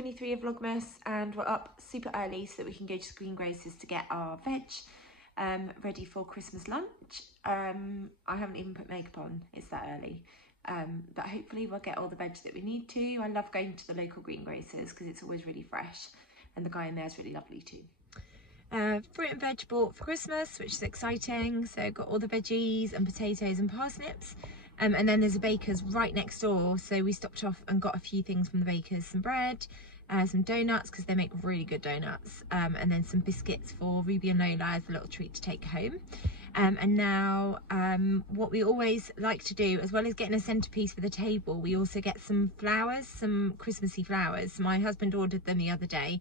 23 of Vlogmas, and we're up super early so that we can go to Green Graces to get our veg ready for Christmas lunch. I haven't even put makeup on, it's that early. But hopefully we'll get all the veg that we need to. I love going to the local Green Graces because it's always really fresh, and the guy in there is really lovely too. Fruit and veg bought for Christmas, which is exciting. So got all the veggies and potatoes and parsnips. And then there's a baker's right next door, so we stopped off and got a few things from the baker's, some bread, some donuts because they make really good donuts, and then some biscuits for Ruby and Lola as a little treat to take home. And now what we always like to do, as well as getting a centerpiece for the table, we also get some flowers, some Christmassy flowers. My husband ordered them the other day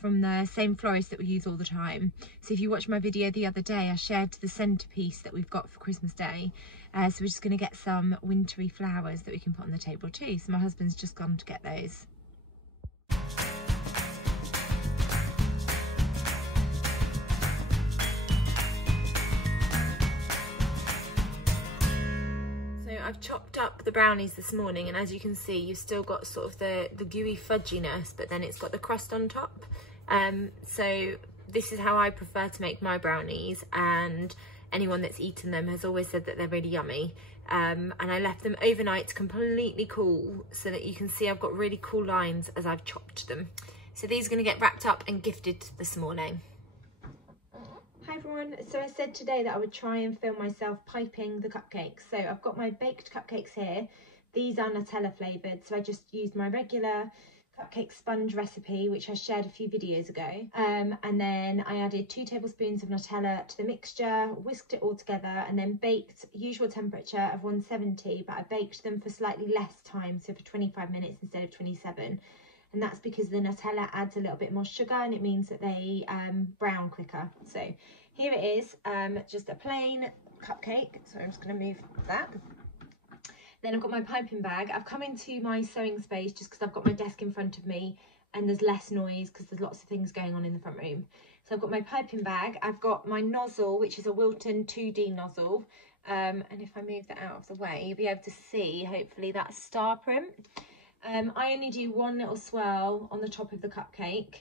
from the same florist that we use all the time. So if you watch my video the other day, I shared the centerpiece that we've got for Christmas Day. So we're just going to get some wintry flowers that we can put on the table too. So my husband's just gone to get those. I've chopped up the brownies this morning, and as you can see, you've still got sort of the gooey fudginess, but then it's got the crust on top. So this is how I prefer to make my brownies, and anyone that's eaten them has always said that they're really yummy. And I left them overnight completely cool so that you can see I've got really cool lines as I've chopped them. So these are going to get wrapped up and gifted this morning. Hi everyone, so I said today that I would try and film myself piping the cupcakes. So I've got my baked cupcakes here. These are Nutella flavoured, so I just used my regular cupcake sponge recipe, which I shared a few videos ago. And then I added 2 tablespoons of Nutella to the mixture, whisked it all together, and then baked usual temperature of 170, but I baked them for slightly less time, so for 25 minutes instead of 27. And that's because the Nutella adds a little bit more sugar, and it means that they brown quicker. So here it is, just a plain cupcake. So I'm just going to move that. Then I've got my piping bag. I've come into my sewing space just because I've got my desk in front of me and there's less noise because there's lots of things going on in the front room. So I've got my piping bag. I've got my nozzle, which is a Wilton 2D nozzle. And if I move that out of the way, you'll be able to see, hopefully, that star print. I only do one little swirl on the top of the cupcake.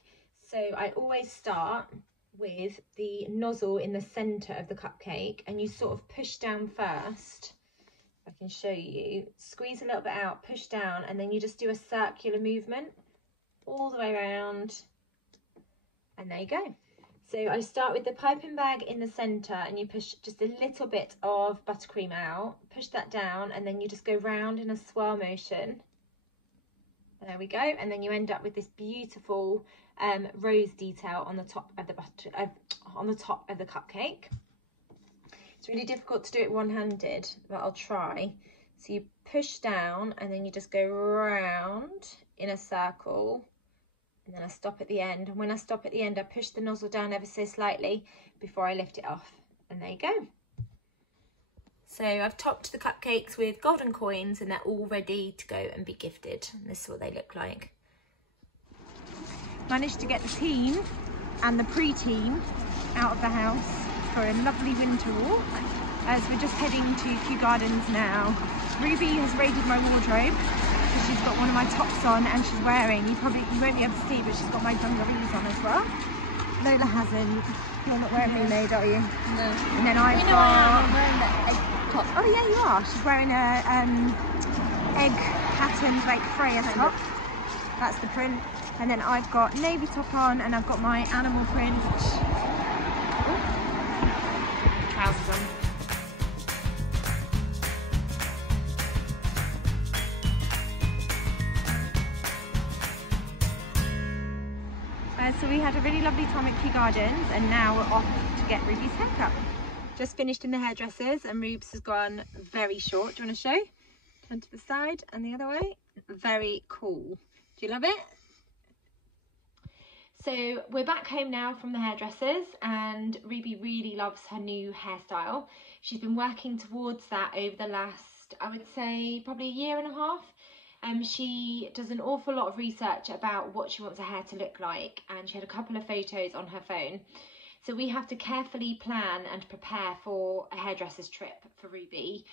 So I always start with the nozzle in the centre of the cupcake, and you sort of push down first. I can show you. Squeeze a little bit out, push down, and then you just do a circular movement all the way around. And there you go. So I start with the piping bag in the centre, and you push just a little bit of buttercream out, push that down, and then you just go round in a swirl motion. There we go, and then you end up with this beautiful rose detail on the top of the cupcake. It's really difficult to do it one-handed, but I'll try. So you push down, and then you just go round in a circle, and then I stop at the end. And when I stop at the end, I push the nozzle down ever so slightly before I lift it off, and there you go. So I've topped the cupcakes with golden coins, and they're all ready to go and be gifted. And this is what they look like. Managed to get the team and the pre-team out of the house for a lovely winter walk, as we're just heading to Kew Gardens now. Ruby has raided my wardrobe. So she's got one of my tops on, and she's wearing, you won't be able to see, but she's got my dungarees on as well. Lola hasn't. You're not wearing Mermaid, are you? No. And then I've got... I'm wearing the top. Oh yeah, you are. She's wearing a egg patterned like Freya top. That's the print. And then I've got navy top on, and I've got my animal print trousers on. So we had a really lovely time at Kew Gardens, and now we're off to get Ruby's haircut. Just finished in the hairdressers, and Rubes has gone very short. Do you want to show? Turn to the side and the other way. Very cool. Do you love it? So we're back home now from the hairdressers, and Ruby really loves her new hairstyle. She's been working towards that over the last, I would say, probably a year and a half. She does an awful lot of research about what she wants her hair to look like, and she had a couple of photos on her phone. So we have to carefully plan and prepare for a hairdresser's trip for Ruby.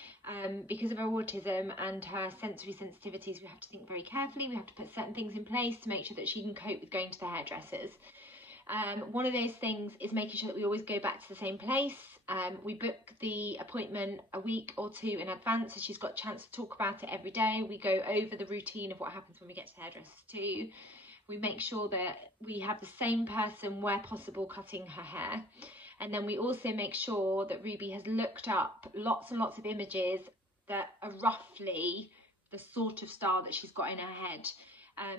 Because of her autism and her sensory sensitivities, we have to think very carefully. We have to put certain things in place to make sure that she can cope with going to the hairdressers. One of those things is making sure that we always go back to the same place. We book the appointment a week or two in advance, so she's got a chance to talk about it every day. We go over the routine of what happens when we get to the hairdressers too. We make sure that we have the same person where possible cutting her hair. And then we also make sure that Ruby has looked up lots and lots of images that are roughly the sort of style that she's got in her head.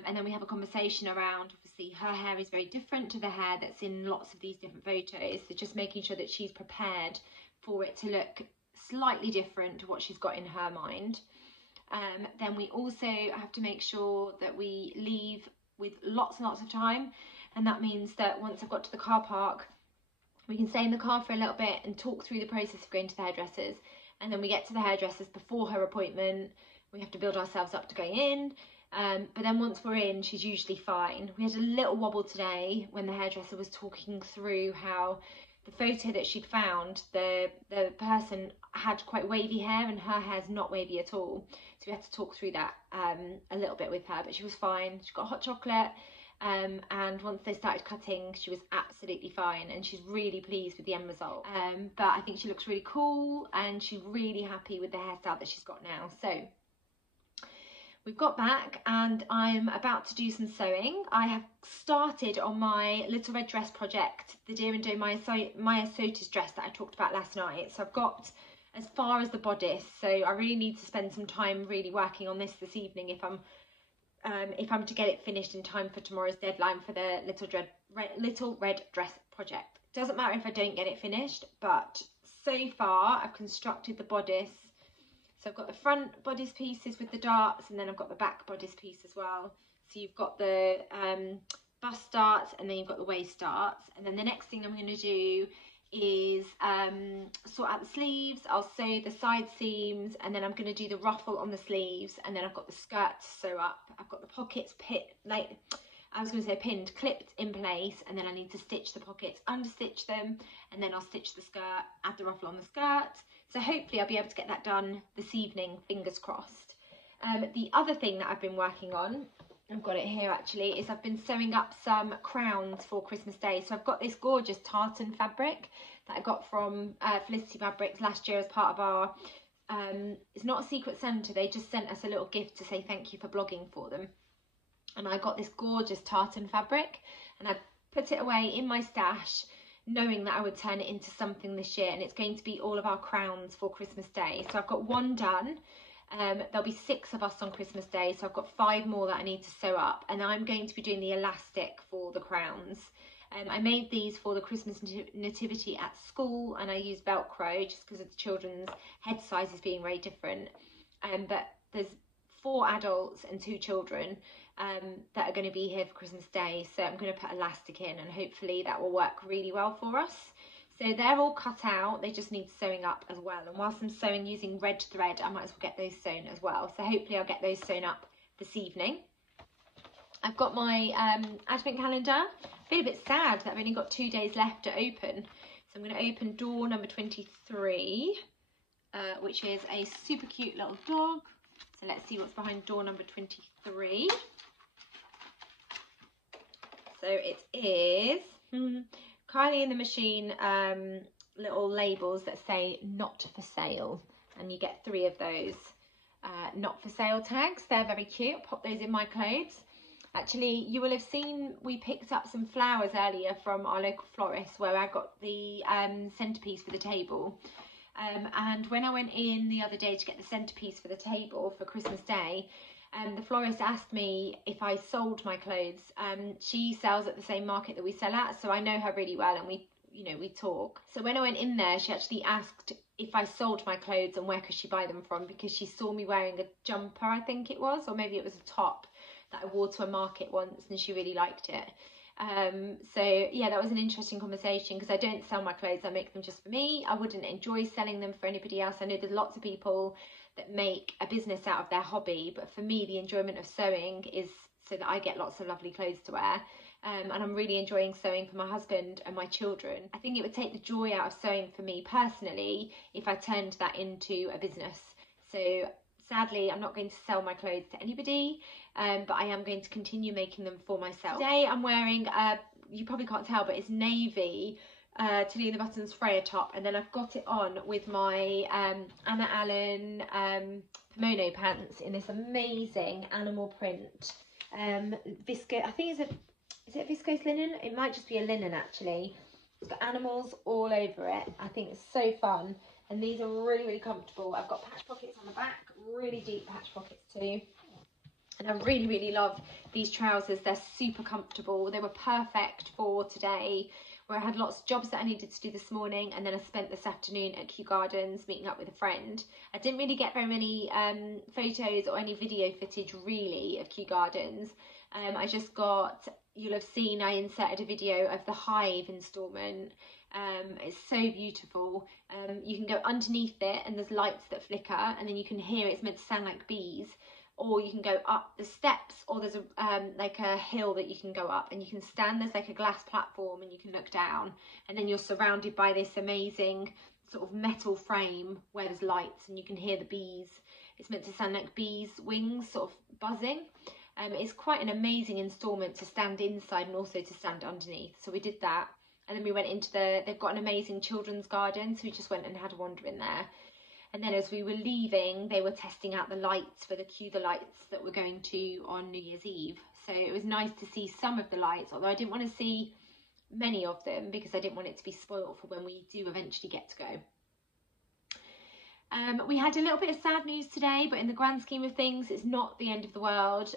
And then we have a conversation around, obviously her hair is very different to the hair that's in lots of these different photos. So just making sure that she's prepared for it to look slightly different to what she's got in her mind. Then we also have to make sure that we leave with lots and lots of time, and that means that once I've got to the car park, we can stay in the car for a little bit and talk through the process of going to the hairdressers, and then we get to the hairdressers before her appointment. We have to build ourselves up to go in, but then once we're in, she's usually fine. We had a little wobble today when the hairdresser was talking through how the photo that she'd found, the person had quite wavy hair and her hair's not wavy at all. So we had to talk through that a little bit with her, but she was fine. She got hot chocolate, and once they started cutting, she was absolutely fine, and she's really pleased with the end result. But I think she looks really cool, and she's really happy with the hairstyle that she's got now. So we've got back and I'm about to do some sewing. I have started on my little red dress project, the Dear and Do Maya Sotis dress that I talked about last night. So I've got as far as the bodice, so I really need to spend some time really working on this evening if I'm to get it finished in time for tomorrow's deadline for the little red dress project. Doesn't matter if I don't get it finished, but so far I've constructed the bodice. So I've got the front bodice pieces with the darts, and then I've got the back bodice piece as well. So you've got the bust darts, and then you've got the waist darts. And then the next thing I'm going to do is sort out the sleeves. I'll sew the side seams, and then I'm going to do the ruffle on the sleeves, and then I've got the skirt to sew up. I've got the pockets pinned, clipped in place, and then I need to stitch the pockets, understitch them, and then I'll stitch the skirt, add the ruffle on the skirt. So hopefully I'll be able to get that done this evening, fingers crossed. The other thing that I've been working on, I've got it here actually, is I've been sewing up some crowns for Christmas Day. So I've got this gorgeous tartan fabric that I got from Felicity Fabrics last year as part of our, it's not a secret Santa, they just sent us a little gift to say thank you for blogging for them. And I got this gorgeous tartan fabric, and I put it away in my stash, knowing that I would turn it into something this year, and it's going to be all of our crowns for Christmas Day. So I've got one done. There'll be 6 of us on Christmas Day, so I've got 5 more that I need to sew up, and I'm going to be doing the elastic for the crowns. I made these for the Christmas nativity at school, and I used Velcro just because of the children's head sizes being very different. But there's 4 adults and 2 children that are going to be here for Christmas Day, so I'm going to put elastic in, and hopefully that will work really well for us. So they're all cut out, they just need sewing up as well, and whilst I'm sewing using red thread, I might as well get those sewn as well. So hopefully I'll get those sewn up this evening. I've got my advent calendar. I feel a bit sad that I've only got 2 days left to open, so I'm going to open door number 23, which is a super cute little dog. So let's see what's behind door number 23. So it is Kylie in the Machine little labels that say not for sale, and you get 3 of those not for sale tags. They're very cute. Pop those in my clothes. Actually, you will have seen we picked up some flowers earlier from our local florist where I got the centrepiece for the table. And when I went in the other day to get the centrepiece for the table for Christmas Day, the florist asked me if I sold my clothes. She sells at the same market that we sell at, so I know her really well, and we talk. So when I went in there, she actually asked if I sold my clothes and where could she buy them from, because she saw me wearing a jumper, I think it was, or maybe it was a top that I wore to a market once, and she really liked it. So yeah, that was an interesting conversation, because I don't sell my clothes, I make them just for me. I wouldn't enjoy selling them for anybody else. I know there's lots of people that make a business out of their hobby, but for me the enjoyment of sewing is so that I get lots of lovely clothes to wear. and I'm really enjoying sewing for my husband and my children. I think it would take the joy out of sewing for me personally if I turned that into a business. So sadly, I'm not going to sell my clothes to anybody, but I am going to continue making them for myself. Today I'm wearing, you probably can't tell, but it's navy Tilly and the Buttons Freya top, and then I've got it on with my Anna Allen kimono pants in this amazing animal print viscose. I think is it viscose linen? It might just be a linen actually. It's got animals all over it. I think it's so fun, and these are really, really comfortable. I've got patch pockets on the back, really deep patch pockets too. And I really, really love these trousers. They're super comfortable. They were perfect for today, where I had lots of jobs that I needed to do this morning, and then I spent this afternoon at Kew Gardens meeting up with a friend. I didn't really get very many photos or any video footage really of Kew Gardens. I just got, you'll have seen I inserted a video of the Hive instalment. It's so beautiful. You can go underneath it and there's lights that flicker, and then you can hear it's meant to sound like bees. Or you can go up the steps, or there's a like a hill that you can go up, and you can stand, there's like a glass platform and you can look down, and then you're surrounded by this amazing sort of metal frame where there's lights and you can hear the bees. It's meant to sound like bees' wings sort of buzzing. It's quite an amazing instalment to stand inside and also to stand underneath. So we did that, and then we went into they've got an amazing children's garden, so we just went and had a wander in there. And then as we were leaving, they were testing out the lights for the the lights that we're going to on New Year's Eve. So it was nice to see some of the lights, although I didn't want to see many of them because I didn't want it to be spoiled for when we do eventually get to go. We had a little bit of sad news today, but in the grand scheme of things, it's not the end of the world.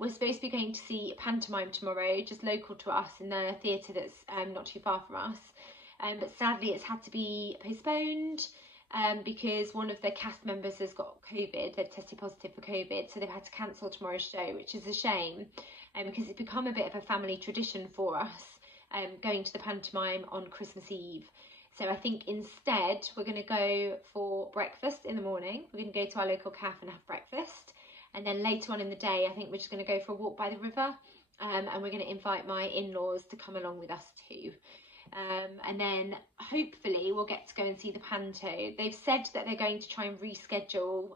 We're supposed to be going to see pantomime tomorrow, just local to us in the theatre that's not too far from us. But sadly, it's had to be postponed. Because one of the cast members has got COVID, they've tested positive for COVID, so they've had to cancel tomorrow's show, which is a shame, because it's become a bit of a family tradition for us, going to the pantomime on Christmas Eve. So I think instead we're going to go for breakfast in the morning. We're going to go to our local cafe and have breakfast, and then later on in the day I think we're just going to go for a walk by the river, and we're going to invite my in-laws to come along with us too. And then hopefully we'll get to go and see the panto. They've said that they're going to try and reschedule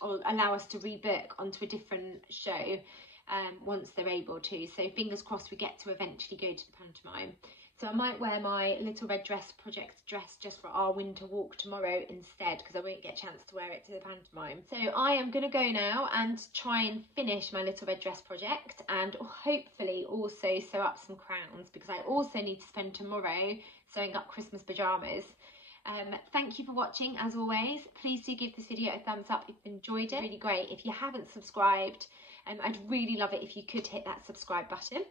or allow us to rebook onto a different show once they're able to. So fingers crossed we get to eventually go to the pantomime. So I might wear my Little Red Dress project dress just for our winter walk tomorrow instead, because I won't get a chance to wear it to the pantomime. So I am going to go now and try and finish my Little Red Dress project, and hopefully also sew up some crowns, because I also need to spend tomorrow sewing up Christmas pyjamas. Thank you for watching as always. Please do give this video a thumbs up if you enjoyed it. Really great. If you haven't subscribed, I'd really love it if you could hit that subscribe button.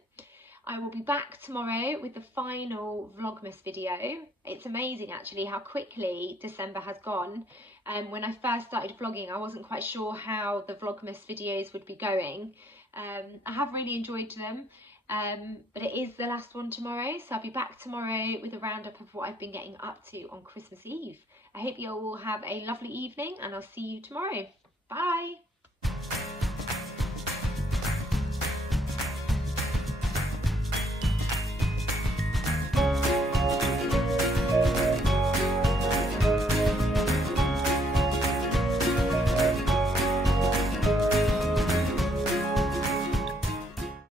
I will be back tomorrow with the final Vlogmas video. It's amazing actually how quickly December has gone. When I first started vlogging, I wasn't quite sure how the Vlogmas videos would be going. I have really enjoyed them, but it is the last one tomorrow, so I'll be back tomorrow with a roundup of what I've been getting up to on Christmas Eve. I hope you all have a lovely evening, and I'll see you tomorrow. Bye!